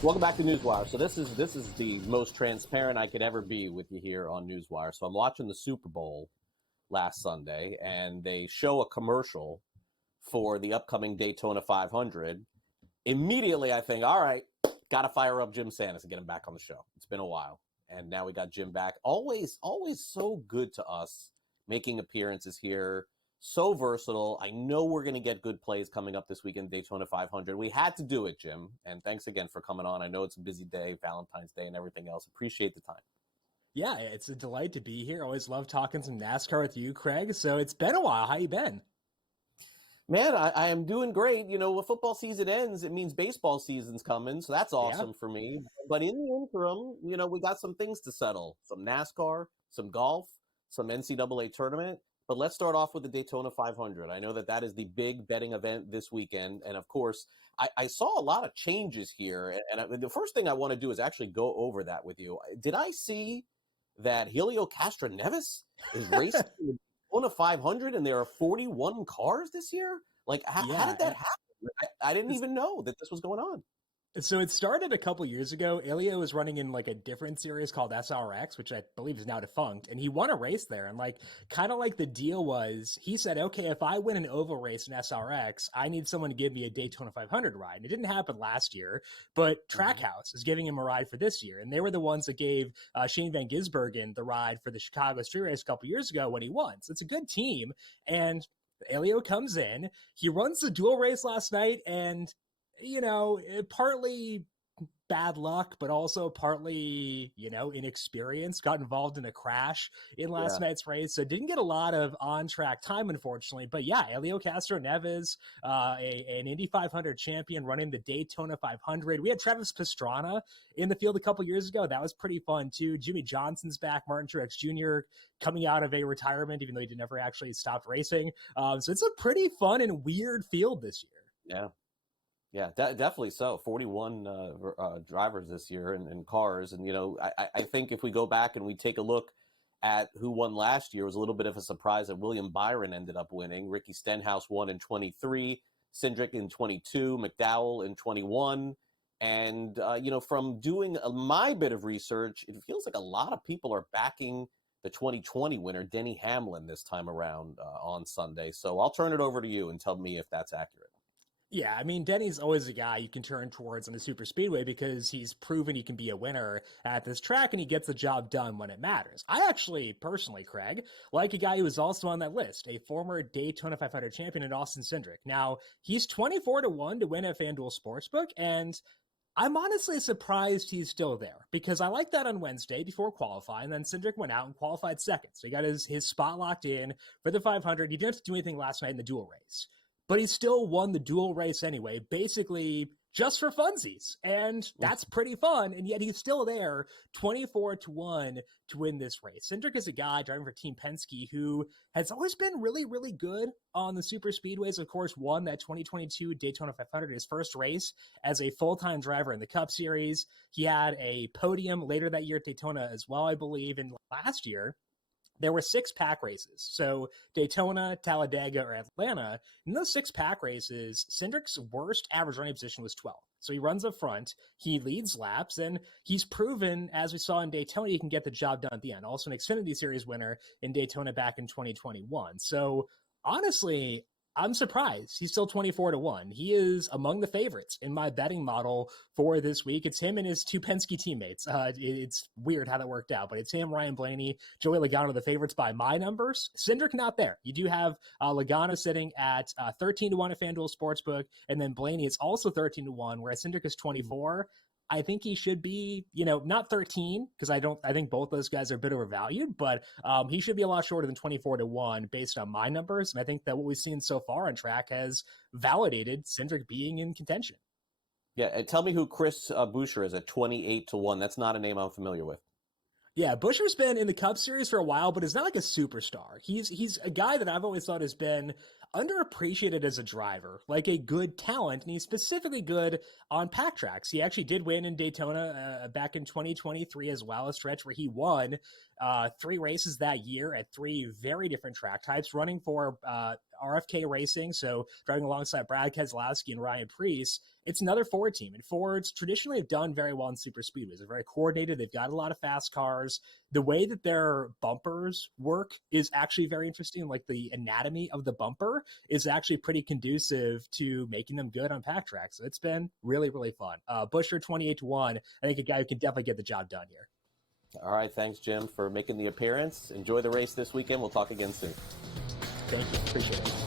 Welcome back to NewsWire. So this is the most transparent I could ever be with you here on NewsWire. So I'm watching the Super Bowl last Sunday, and they show a commercial for the upcoming Daytona 500. Immediately, I think, all right, got to fire up Jim Santis and get him back on the show. It's been a while, and now we got Jim back. Always so good to us, making appearances here. So versatile. I know we're going to get good plays coming up this weekend, Daytona 500. We had to do it, Jim. And thanks again for coming on. I know it's a busy day, Valentine's Day and everything else. Appreciate the time. Yeah, it's a delight to be here. Always love talking some NASCAR with you, Craig. So it's been a while. How you been? Man, I am doing great. You know, when football season ends, it means baseball season's coming. So that's awesome for me. But in the interim, you know, we got some things to settle. Some NASCAR, some golf, some NCAA tournament. But let's start off with the Daytona 500. I know that is the big betting event this weekend. And, of course, I saw a lot of changes here. And the first thing I want to do is actually go over that with you. Did I see that Helio Castroneves is racing the Daytona 500 and there are 41 cars this year? Like, how did that happen? I didn't even know that this was going on. So it started a couple years ago. Helio was running in like a different series called SRX, which I believe is now defunct, and he won a race there. And like, kind of like the deal was, he said, okay, if I win an oval race in SRX, I need someone to give me a Daytona 500 ride. And it didn't happen last year, but Trackhouse is giving him a ride for this year. And they were the ones that gave Shane Van Gisbergen the ride for the Chicago Street Race a couple years ago when he won. So it's a good team. And Helio comes in, he runs the dual race last night, and you know, partly bad luck, but also partly, you know, inexperience, got involved in a crash in last night's race. So didn't get a lot of on-track time, unfortunately. But yeah, Helio Castroneves, an Indy 500 champion running the Daytona 500. We had Travis Pastrana in the field a couple years ago. That was pretty fun, too. Jimmy Johnson's back. Martin Truex Jr. coming out of a retirement, even though he never actually stopped racing. So it's a pretty fun and weird field this year. Yeah. Yeah, definitely so. 41 drivers this year and cars. And, you know, I think if we go back and we take a look at who won last year, it was a little bit of a surprise that William Byron ended up winning. Ricky Stenhouse won in 23, Cindric in 22, McDowell in 21. And, you know, from doing my bit of research, it feels like a lot of people are backing the 2020 winner, Denny Hamlin, this time around on Sunday. So I'll turn it over to you and tell me if that's accurate. Yeah, I mean, Denny's always a guy you can turn towards on the super speedway because he's proven he can be a winner at this track and he gets the job done when it matters. I actually, personally, Craig, like a guy who is also on that list, a former Daytona 500 champion in Austin Cindric. Now, he's 24-1 to win at FanDuel Sportsbook, and I'm honestly surprised he's still there because I like that on Wednesday before qualifying. And then Cindric went out and qualified second. So he got his spot locked in for the 500. He didn't have to do anything last night in the dual race, but he still won the dual race anyway, basically just for funsies. And that's pretty fun. And yet he's still there 24-1 to win this race. Cindric is a guy driving for Team Penske who has always been really, really good on the super speedways. Of course, won that 2022 Daytona 500, his first race as a full-time driver in the Cup Series. He had a podium later that year at Daytona as well, I believe. And last year, there were 6 pack races. So Daytona, Talladega, or Atlanta. In those 6 pack races, Cindric's worst average running position was 12. So he runs up front, he leads laps, and he's proven, as we saw in Daytona, he can get the job done at the end. Also an Xfinity Series winner in Daytona back in 2021. So honestly, I'm surprised he's still 24-1. He is among the favorites in my betting model for this week. It's him and his 2 Penske teammates. It's weird how that worked out, but it's him, Ryan Blaney, Joey Logano, the favorites by my numbers. Cindric not there. You do have Logano sitting at 13-1 at FanDuel Sportsbook, and then Blaney is also 13-1, whereas Cindric is 24. I think he should be, you know, not 13 because I think both those guys are a bit overvalued, but he should be a lot shorter than 24-1 based on my numbers. And I think that what we've seen so far on track has validated Cindric being in contention. Yeah, and tell me who Chris Buescher is at 28-1. That's not a name I'm familiar with. Yeah, Buescher's been in the Cup Series for a while, but is not like a superstar. He's a guy that I've always thought has been underappreciated as a driver, like a good talent, and he's specifically good on pack tracks. He actually did win in Daytona back in 2023 as well, a stretch where he won 3 races that year at 3 very different track types, running for RFK Racing, so driving alongside Brad Keselowski and Ryan Preece, it's another Ford team. And Fords traditionally have done very well in super speedways. They're very coordinated. They've got a lot of fast cars. The way that their bumpers work is actually very interesting. Like the anatomy of the bumper is actually pretty conducive to making them good on pack tracks. So it's been really, really fun. Buescher 28-1. I think a guy who can definitely get the job done here. All right. Thanks, Jim, for making the appearance. Enjoy the race this weekend. We'll talk again soon. Thank you. Appreciate it.